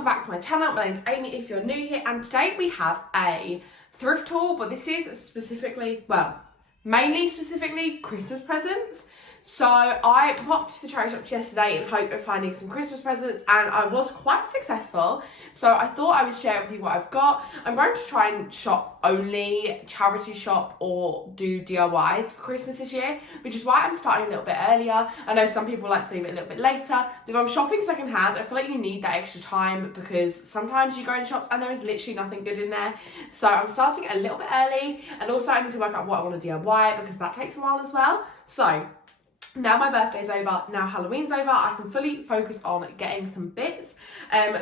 welcome back to my channel. My name's Amy if you're new here, and today we have a thrift haul, but this is mainly Christmas presents. So I popped to the charity shop yesterday in hope of finding some Christmas presents, and I was quite successful. So I thought I would share with you what I've got. I'm going to try and shop only charity shop or do DIYs for Christmas this year, which is why I'm starting a little bit earlier. I know some people like to leave it a little bit later. If I'm shopping secondhand, I feel like you need that extra time because sometimes you go in shops and there is literally nothing good in there. So I'm starting a little bit early, and also I need to work out what I want to DIY because that takes a while as well. So now my birthday's over, now Halloween's over, I can fully focus on getting some bits.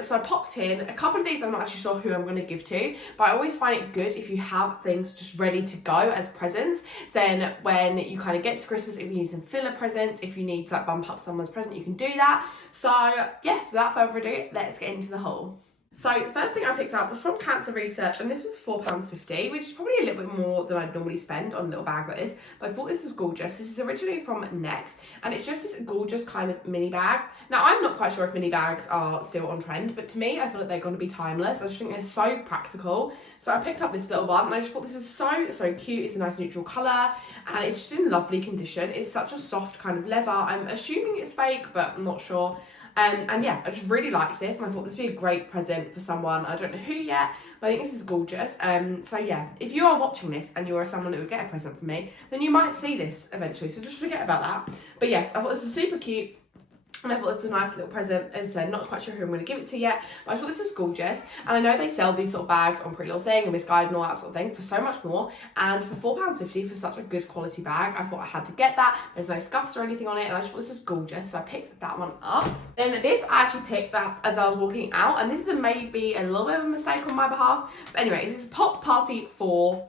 So I popped in a couple of these. I'm not actually sure who I'm going to give to, but I always find it good if you have things just ready to go as presents. So then when you kind of get to Christmas, if you need some filler presents, if you need to like bump up someone's present, you can do that. So yes, without further ado, let's get into the haul. So the first thing I picked up was from Cancer Research, and this was £4.50, which is probably a little bit more than I'd normally spend on a little bag like this, but I thought this was gorgeous. This is originally from Next, and it's just this gorgeous kind of mini bag. Now, I'm not quite sure if mini bags are still on trend, but to me, I feel like they're going to be timeless. I just think they're so practical. So I picked up this little one, and I just thought this was so cute. It's a nice neutral colour, and it's just in lovely condition. It's such a soft kind of leather. I'm assuming it's fake, but I'm not sure. And yeah, I just really liked this, and I thought this would be a great present for someone. I don't know who yet, but I think this is gorgeous. So yeah, if you are watching this and you are someone who would get a present from me, then you might see this eventually, so just forget about that. But yes, I thought this was super cute. And I thought this was a nice little present. As I said, not quite sure who I'm going to give it to yet, but I thought this was gorgeous. And I know they sell these sort of bags on Pretty Little Thing and Misguided and all that sort of thing for so much more. And for £4.50 for such a good quality bag, I thought I had to get that. There's no scuffs or anything on it, and I just thought this was gorgeous, so I picked that one up. Then this I actually picked up as I was walking out, and this is maybe a little bit of a mistake on my behalf. But anyway, this is Pop Party 4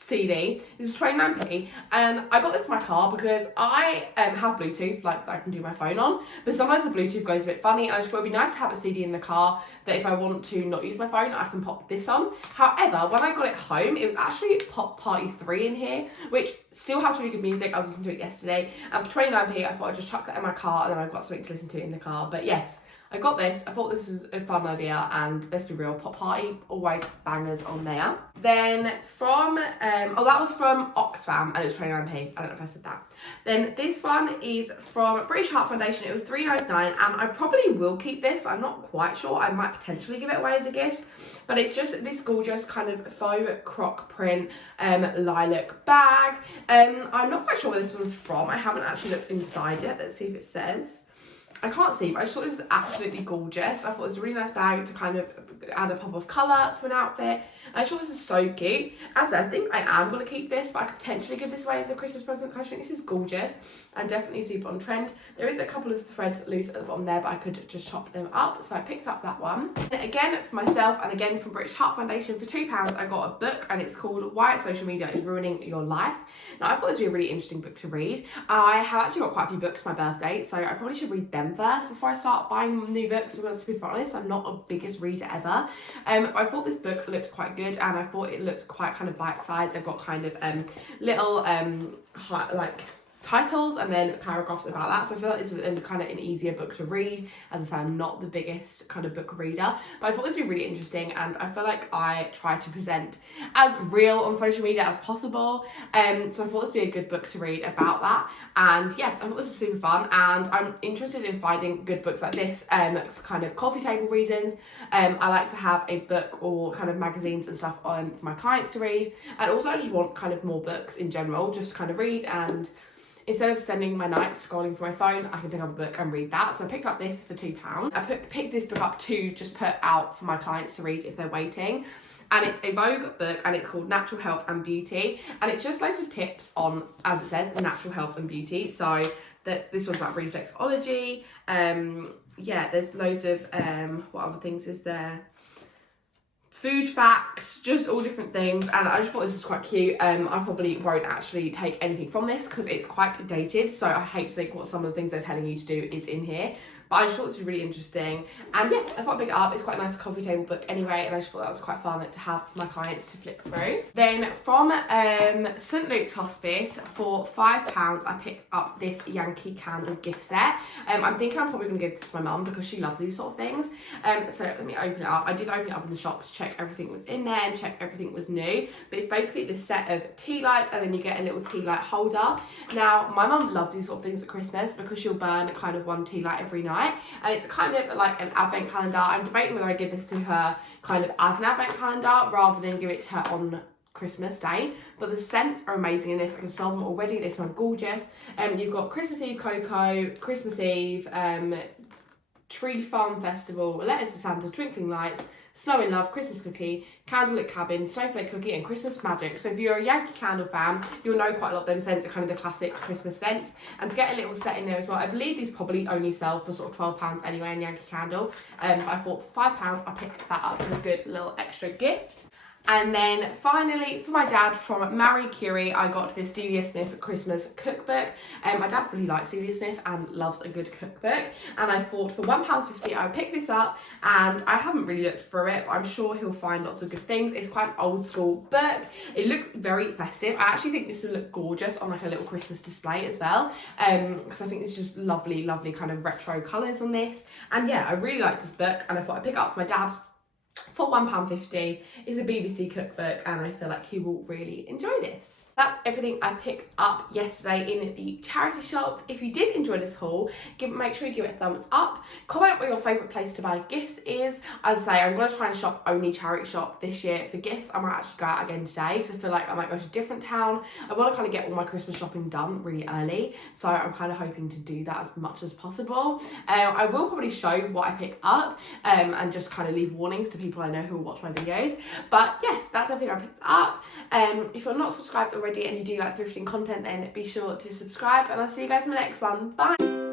CD. This is 29p, and I got this in my car because I have Bluetooth, like that I can do my phone on, but sometimes the Bluetooth goes a bit funny, and I just thought it'd be nice to have a CD in the car that if I want to not use my phone, I can pop this on. However, when I got it home, it was actually Pop Party 3 in here, which still has really good music. I was listening to it yesterday, and for 29p, I thought I'd just chuck that in my car, and then I've got something to listen to in the car. But yes, I got this. I thought this was a fun idea, and let's be real, Pop Party, always bangers on there. Then from, that was from Oxfam, and it was 29p. I don't know if I said that. Then this one is from British Heart Foundation. It was £3.99, and I probably will keep this. I'm not quite sure. I might potentially give it away as a gift, but it's just this gorgeous kind of faux croc print lilac bag. I'm not quite sure where this one's from. I haven't actually looked inside yet. Let's see if it says. I can't see, but I just thought this was absolutely gorgeous. I thought it was a really nice bag to kind of add a pop of colour to an outfit. And I just thought this is so cute. As I said, I think I am going to keep this, but I could potentially give this away as a Christmas present. I just think this is gorgeous and definitely super on trend. There is a couple of threads loose at the bottom there, but I could just chop them up. So I picked up that one. And again, for myself, and again from British Heart Foundation, for £2, I got a book, and it's called Why Social Media is Ruining Your Life. Now, I thought this would be a really interesting book to read. I have actually got quite a few books for my birthday, so I probably should read them first before I start buying new books, because to be honest, I'm not a biggest reader ever. But I thought this book looked quite good, and I thought it looked quite kind of bite-sized. I've got kind of little like titles and then paragraphs about that, so I feel like this was kind of an easier book to read. As I said, I'm not the biggest kind of book reader, but I thought this would be really interesting, and I feel like I try to present as real on social media as possible, so I thought this would be a good book to read about that. And yeah, I thought this was super fun, and I'm interested in finding good books like this for kind of coffee table reasons. I like to have a book or kind of magazines and stuff on for my clients to read, and also I just want kind of more books in general just to kind of read, and instead of spending my nights scrolling through my phone, I can pick up a book and read that. So I picked up this for £2. I picked this book up to just put out for my clients to read if they're waiting. And it's a Vogue book, and it's called Natural Health and Beauty. And it's just loads of tips on, as it says, natural health and beauty. So this one's about reflexology. Yeah, there's loads of, what other things is there? Food facts, just all different things, and I just thought this was quite cute. I probably won't actually take anything from this because it's quite dated, so I hate to think what some of the things they're telling you to do is in here, but I just thought this would be really interesting. And yeah, I thought I'd pick it up. It's quite a nice coffee table book anyway, and I just thought that was quite fun to have for my clients to flick through. Then from St Luke's Hospice, for £5, I picked up this Yankee candle gift set. I'm thinking I'm probably going to give this to my mum because she loves these sort of things. So let me open it up. I did open it up in the shop to check everything was in there and check everything was new. But it's basically this set of tea lights, and then you get a little tea light holder. Now, my mum loves these sort of things at Christmas because she'll burn kind of one tea light every night. And it's kind of like an advent calendar. I'm debating whether I give this to her kind of as an advent calendar rather than give it to her on Christmas Day. But the scents are amazing in this. I can smell them already. They smell gorgeous. You've got Christmas Eve cocoa, Christmas Eve, Tree Farm Festival, Letters to Santa, Twinkling Lights, Snow in Love, Christmas Cookie, Candlelit Cabin, Snowflake Cookie, and Christmas Magic. So if you're a Yankee Candle fan, you'll know quite a lot of them scents are kind of the classic Christmas scents. And to get a little set in there as well, I believe these probably only sell for sort of £12 anyway in Yankee Candle. But I thought for £5, I'll pick that up as a good little extra gift. And then finally, for my dad, from Marie Curie, I got this Stevia Smith Christmas cookbook. My dad really likes Stevia Smith and loves a good cookbook. And I thought for £1.50, I would pick this up. And I haven't really looked through it, but I'm sure he'll find lots of good things. It's quite an old school book. It looks very festive. I actually think this would look gorgeous on like a little Christmas display as well. Because I think it's just lovely, lovely kind of retro colours on this. And yeah, I really like this book, and I thought I'd pick it up for my dad for £1.50. It's a BBC cookbook, and I feel like he will really enjoy this. That's everything I picked up yesterday in the charity shops. If you did enjoy this haul, make sure you give it a thumbs up. Comment what your favourite place to buy gifts is. As I say, I'm going to try and shop only charity shop this year for gifts. I might actually go out again today because I feel like I might go to a different town. I want to kind of get all my Christmas shopping done really early, so I'm kind of hoping to do that as much as possible. I will probably show what I pick up and just kind of leave warnings to people I know who will watch my videos. But yes, that's everything I picked up. If you're not subscribed already and you do like thrifting content, then be sure to subscribe, and I'll see you guys in the next one. Bye!